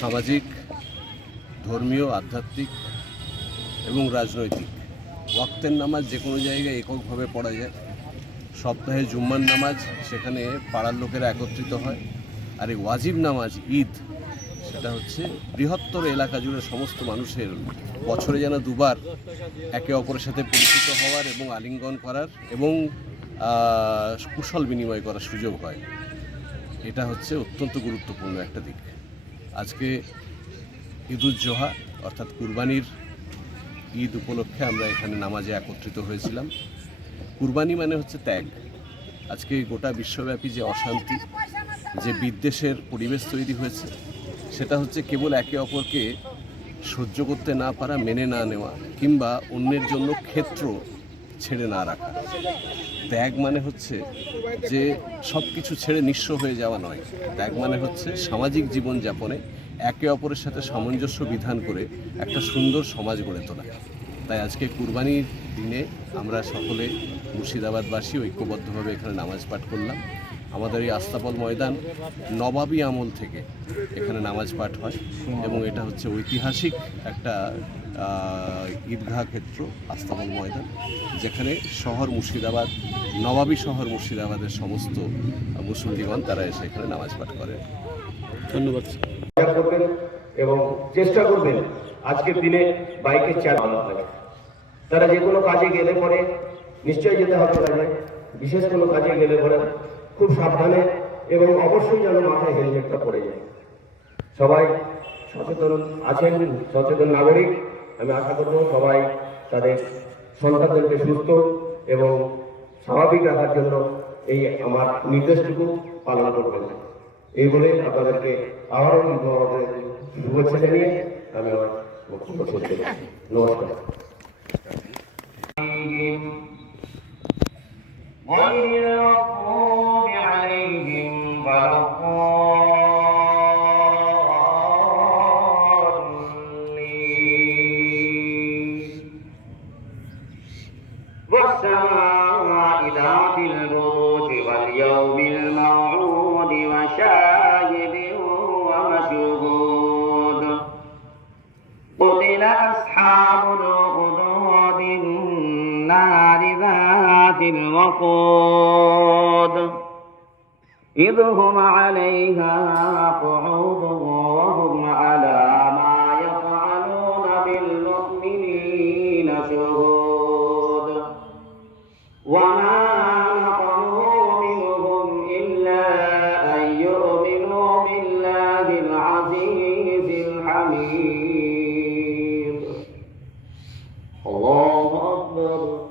সামাজিক, ধর্মীয়, আধ্যাত্মিক এবং রাজনৈতিক। ওয়াক্তের নামাজ যে কোনো জায়গায় এককভাবে পড়া যায়। সপ্তাহে জুম্মার নামাজ, সেখানে পাড়ার লোকেরা একত্রিত হয়। আর এই ওয়াজিব নামাজ, ঈদ, সেটা হচ্ছে বৃহত্তর এলাকা জুড়ে সমস্ত মানুষের বছরে যেন দুবার একে অপরের সাথে পরিচিত হওয়ার এবং আলিঙ্গন করার এবং কুশল বিনিময় করার সুযোগ হয়। এটা হচ্ছে অত্যন্ত গুরুত্বপূর্ণ একটা দিক। আজকে ঈদুজ্জোহা অর্থাৎ কুরবানির ঈদ উপলক্ষে আমরা এখানে নামাজে একত্রিত হয়েছিলাম। কুরবানি মানে হচ্ছে ত্যাগ। আজকে গোটা বিশ্বব্যাপী যে অশান্তি, যে বিদ্বেষের পরিবেশ তৈরি হয়েছে, সেটা হচ্ছে কেবল একে অপরকে সহ্য করতে না পারা, মেনে না নেওয়া, কিংবা অন্যের জন্য ক্ষেত্র ছেড়ে না রাখা। ত্যাগ মানে হচ্ছে যে সব কিছু ছেড়ে নিঃস্ব হয়ে যাওয়া নয়। ত্যাগ মানে হচ্ছে সামাজিক জীবন জীবনযাপনে একে অপরের সাথে সামঞ্জস্য বিধান করে একটা সুন্দর সমাজ গড়ে তোলা। তাই আজকে কুরবানির দিনে আমরা সকলে মুর্শিদাবাদবাসী ঐক্যবদ্ধভাবে এখানে নামাজ পাঠ করলাম। আমাদের এই আস্তাবল ময়দান নবাবী আমল থেকে এখানে নামাজ পাঠ হয় এবং এটা হচ্ছে ঐতিহাসিক একটা ঈদগাহ ক্ষেত্র আস্তাবল ময়দান যেখানে শহর মুর্শিদাবাদ নবাবী শহর মুর্শিদাবাদের সমস্ত মুসল্লিগণ তারা এসে এখানে নামাজ পাঠ করে। ধন্যবাদ। করবেন এবং চেষ্টা করবেন আজকের দিনে বাইকের চালানো হয়। তারা যে কোনো কাজে গেলে পরে নিশ্চয়ই যেতে হবে কাজে বিশেষ কোনো কাজে গেলে পরে খুব সাবধানে এবং অবশ্যই যেন মাথায় হেলমেটটা পড়ে যায়। সবাই সচেতন আছেন, সচেতন নাগরিক। আমি আশা করব সবাই তাদের সন্তানদেরকে সুস্থ এবং স্বাভাবিক রাখার জন্য এই আমার নির্দেশটুকু পালন করবেন। এই বলে আপনাদেরকে আবারও শুভেচ্ছা জানিয়ে আমি আমার বক্তব্য করছি। নমস্কার। غير عليهم واليوم الموعود وشاهد ومشهود قتل أصحاب الأخدود النار الوقود. إذ هم عليها قعود وهم على ما يفعلون بالمؤمنين شهود. وما نقموا منهم إلا أن يؤمنوا بالله العزيز الحميد أكبر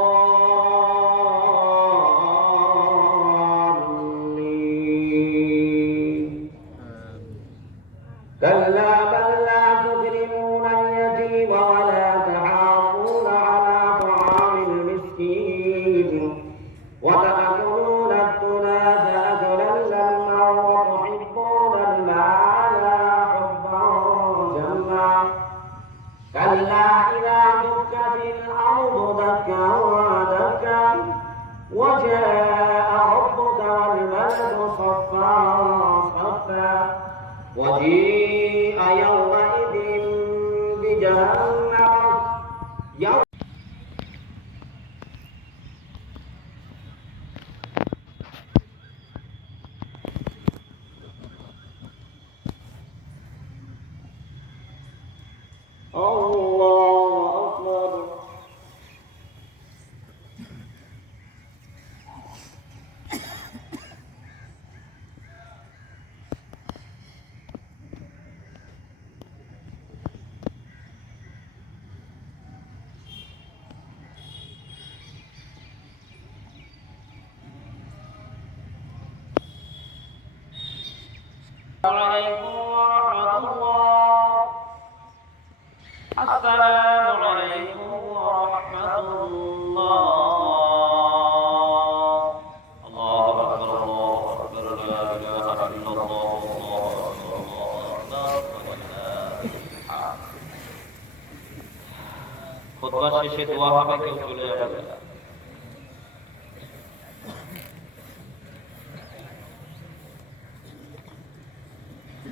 والملك صفا صفا وجيء يومئذ بجهنم عليكم ورحمة الله السلام عليكم ورحمة الله الله أكبر الله أكبر لا إله إلا الله الله أكبر الله أكبر خطبة شيخ وهبك وجلال Oh.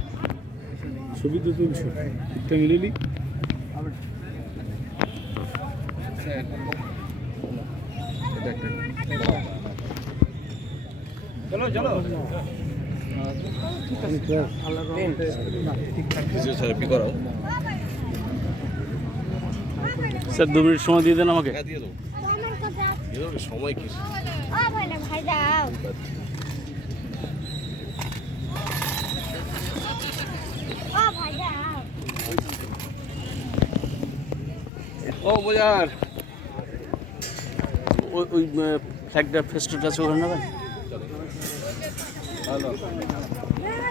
ছবি তো তুলছো। একটা মিলে নি। ফিজিওথেরাপি করাও। স্যার দু মিনিট সময় দিয়ে দেন আমাকে। হ্যাঁ সময় কি? ভাই দাও ও ভাই দাও ও বোঝার ওই ওই ফ্ল্যাগটা ফেস্টটা ওখানে নেবেন ভালো না,